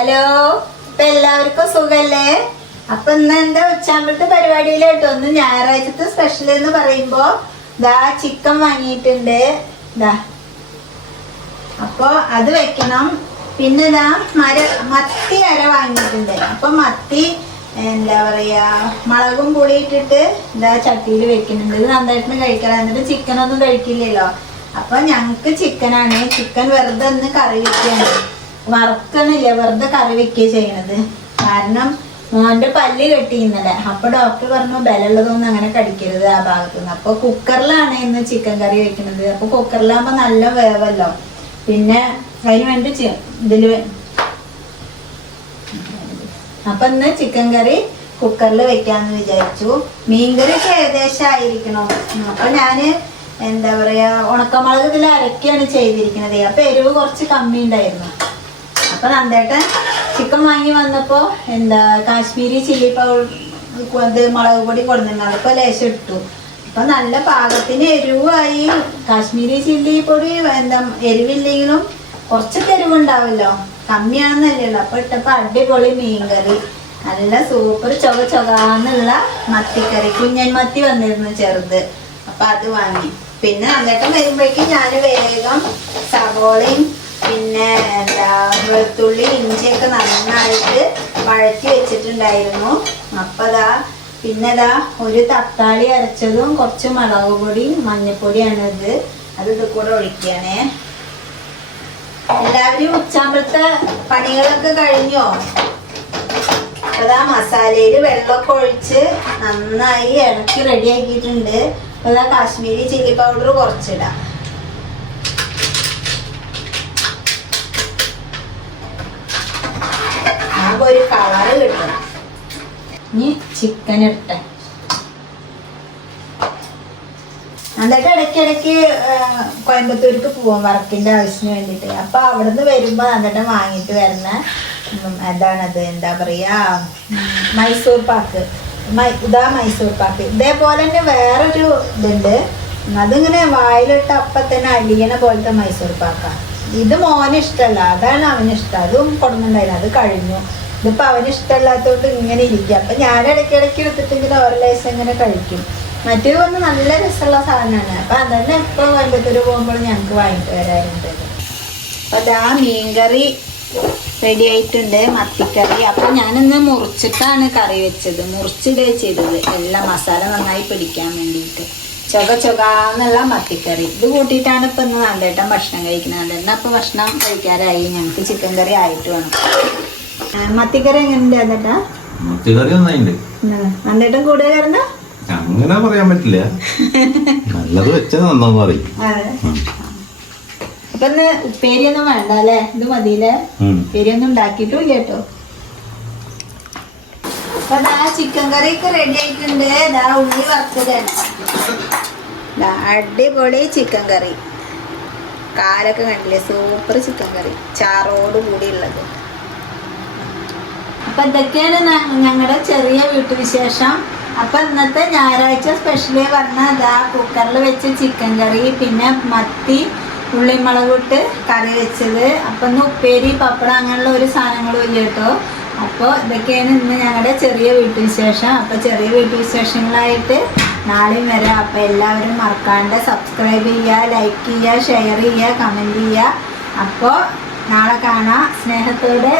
Hello ഇപ്പൊ എല്ലാവർക്കും സുഖല്ലേ? അപ്പൊ ഇന്ന് എന്താ ഉച്ചാമ്പളത്തെ പരിപാടിയിലോട്ടോ ഒന്ന് ഞായറാഴ്ചത്തെ സ്പെഷ്യൽ എന്ന് പറയുമ്പോ ദാ ചിക്കൻ വാങ്ങിയിട്ടുണ്ട്. ദാ. അപ്പൊ അത് വെക്കണം. പിന്നെ ദാ മര മത്തി അര വാങ്ങിയിട്ടുണ്ട്. അപ്പൊ മത്തി എന്താ പറയാ മുളകും പുളി ഇട്ടിട്ട് ഇതാ ചട്ടിയിൽ വെക്കുന്നുണ്ട്. ഇത് നന്നായിട്ട് കഴിക്കണം. എന്നിട്ട് ചിക്കൻ ഒന്നും കഴിക്കില്ലല്ലോ. അപ്പൊ ഞങ്ങക്ക് ചിക്കനാണ് ചിക്കൻ വെറുതെ ഒന്ന് കറി വെക്കാണ്. വറുക്കണില്ല? വെറുതെ കറി വെക്കുക ചെയ്യണത്. കാരണം മോന്റെ പല്ല് കെട്ടി ഇന്നലെ. അപ്പൊ ഡോക്ടർ പറഞ്ഞു ബലമുള്ളതൊന്നും അങ്ങനെ കടിക്കരുത് ആ ഭാഗത്തുനിന്ന്. അപ്പൊ കുക്കറിലാണ് ഇന്ന് ചിക്കൻ കറി വെക്കുന്നത് അപ്പൊ കുക്കറിലാകുമ്പോ നല്ല വേവല്ലോ. പിന്നെ അതിന് വേണ്ടി ഇതിൽ അപ്പൊ ഇന്ന് ചിക്കൻ കറി കുക്കറിൽ വെക്കാന്ന് വിചാരിച്ചു. മീൻകറി ഒക്കെ ഏകദേശം ആയിരിക്കണം? അപ്പൊ ഞാൻ എന്താ പറയാ ഉണക്കമുളക് ഇതിൽ അരക്കാണ് ചെയ്തിരിക്കുന്നത് അപ്പൊ എരിവ് കുറച്ച് കമ്മി ഉണ്ടായിരുന്നു അപ്പൊ നന്ദേട്ടൻ ചിക്കൻ വാങ്ങി വന്നപ്പോ എന്താ കാശ്മീരി ചില്ലി പൗഡർ മുളക് പൊടി കൊടുത്തിട്ടുണ്ട്. അപ്പൊ ലേശം ഇട്ടു. അപ്പൊ നല്ല പാകത്തിന് എരിവായി. കാശ്മീരി ചില്ലി പൊടി എന്താ എരിവില്ലെങ്കിലും കുറച്ചൊക്കെ എരിവുണ്ടാവല്ലോ കമ്മിയാണെന്നല്ലല്ലോ. അപ്പൊ ഇട്ടപ്പോ അടിപൊളി മീൻകറി. നല്ല സൂപ്പർ ചൊക ചൊകാന്നുള്ള മത്തിക്കറി. കുഞ്ഞൻ മത്തി വന്നിരുന്നു ചെറുത്. അപ്പൊ അത് വാങ്ങി. പിന്നെ അന്നേട്ടം വരുമ്പോഴേക്കും ഞാൻ വേഗം സവോളയും പിന്നെ എന്താ വെളുത്തുള്ളി ഇഞ്ചിയൊക്കെ നന്നായിട്ട് വഴറ്റി വെച്ചിട്ടുണ്ടായിരുന്നു. അപ്പൊ ദാ പിന്നെ ഇതാ ഒരു തക്കാളി അരച്ചതും കുറച്ച് മുളക് പൊടി മഞ്ഞപ്പൊടിയാണ് ഇത്. അത് ഇത് കൂടെ ഒഴിക്കണേ. എല്ലാവരും ഉച്ചാമ്പത്തെ പണികളൊക്കെ കഴിഞ്ഞോ? അതാ മസാലയിൽ വെള്ളമൊക്കെ ഒഴിച്ച് നന്നായി ഇളക്കി റെഡി ആക്കിയിട്ടുണ്ട്. അപ്പൊ കാശ്മീരി ചില്ലി പൗഡർ കുറച്ചിടാം. ഒരു കളറ് കിട്ടും. ഇനി ചിക്കൻ ഇട്ടെ. എന്നിട്ട് ഇടയ്ക്കിടയ്ക്ക് കോയമ്പത്തൂർക്ക് പോവാം വർക്കിന്റെ ആവശ്യത്തിന് വേണ്ടിട്ട്. അപ്പൊ അവിടുന്ന് വരുമ്പോ എന്നിട്ട് വാങ്ങിട്ട് വരുന്ന എന്താണത് എന്താ പറയാ മൈസൂർ പാക്ക്. മൈ- ഇതാ മൈസൂർ പാക്ക്. ഇതേപോലെ തന്നെ വേറൊരു ഇതുണ്ട്. അതിങ്ങനെ വായിലിട്ട് അപ്പം തന്നെ അലിയണ പോലത്തെ മൈസൂർ പാക്ക. ഇത് മോന് ഇഷ്ടമല്ല അതാണ് അവന് ഇഷ്ടം. അതും കൊടുക്കുന്നുണ്ടായിരുന്നു അത് കഴിഞ്ഞു. ഇതിപ്പോ അവന് ഇഷ്ടമല്ലാത്തതുകൊണ്ട് ഇങ്ങനെ ഇരിക്കുക അപ്പം ഞാൻ ഇടയ്ക്കിടയ്ക്ക് എടുത്തിട്ട് ഇങ്ങനെ ഓരോ ലേശം ഇങ്ങനെ കഴിക്കും. മറ്റേ വന്ന് നല്ല രസമുള്ള സാധനമാണ്. അപ്പം അതന്നെ എപ്പോൾ കോയമ്പത്തൂർ പോകുമ്പോൾ ഞങ്ങൾക്ക് വാങ്ങിട്ട് വരാറുണ്ട്. അപ്പോൾ അതാ മീൻകറി റെഡി ആയിട്ടുണ്ട് മത്തിക്കറി. അപ്പം ഞാനിന്ന് മുറിച്ചിട്ടാണ് കറി വെച്ചത്. മുറിച്ചിടുക ചെയ്തത്. എല്ലാം മസാല നന്നായി പിടിക്കാൻ വേണ്ടിയിട്ട്. ചൊക ചൊകാന്നുള്ള മത്തിക്കറി. ഇത് കൂട്ടിയിട്ടാണ് ഇപ്പം ഇന്ന് നല്ലേട്ടൻ ഭക്ഷണം കഴിക്കുന്നത് എന്നാൽ അപ്പൊ ഭക്ഷണം കഴിക്കാറായി. ഞങ്ങൾക്ക് ചിക്കൻ കറി ആയിട്ട് വേണം. മത്തിക്കറി എങ്ങനെയുണ്ട് എന്നിട്ടാ മുത്തുകറി നന്നായിണ്ട്. നല്ലേട്ടൻ കൂടുതൽ കയറുന്ന അങ്ങനെ പറയാൻ പറ്റില്ല. നല്ലത് വെച്ചത് നന്നാന്ന് പറയും. അപ്പൊ ഇന്ന് ഉപ്പേരിയൊന്നും വേണ്ട അല്ലേ? ഇത് മതിയില്ലേ. ഉപ്പേരിയൊന്നും ഉണ്ടാക്കിയിട്ടും ഇല്ല കേട്ടോ. അപ്പൊ ആ ചിക്കൻ കറി ഒക്കെ റെഡി ആയിട്ടുണ്ട്. ദാ ഉള്ളി വറുത്തതാണ് അടിപൊളി ചിക്കൻ കറി. കാലൊക്കെ കണ്ടില്ലേ? Super chicken curry. ചാറോട് കൂടി ഉള്ളത് അപ്പൊ ഇതൊക്കെയാണ് ഞങ്ങളുടെ ചെറിയ വീട്ടുവിശേഷം? അപ്പൊ ഇന്നത്തെ ഞായറാഴ്ച സ്പെഷ്യലി പറഞ്ഞ അതാ കുക്കറിൽ വെച്ച് ചിക്കൻ കറി പിന്നെ മത്തി ഉള്ളിമുളകിട്ട് കറി വെച്ചത്. അപ്പൊ ഇന്ന് ഉപ്പേരി പപ്പടം അങ്ങനെയുള്ള ഒരു സാധനങ്ങളും ഇല്ല കേട്ടോ. അപ്പോൾ ഇതൊക്കെയാണ് ഇന്ന് ഞങ്ങളുടെ ചെറിയ വീട്ടുവിശേഷം. അപ്പൊ ചെറിയ വീട്ടുവിശേഷങ്ങളായിട്ട് നാളെയും വരാം. അപ്പൊ എല്ലാവരും മറക്കാണ്ട് സബ്സ്ക്രൈബ് ചെയ്യുക ലൈക്ക് ചെയ്യുക ഷെയർ ചെയ്യുക കമന്റ് ചെയ്യുക അപ്പോൾ നാളെ കാണാം. സ്നേഹത്തോടെ.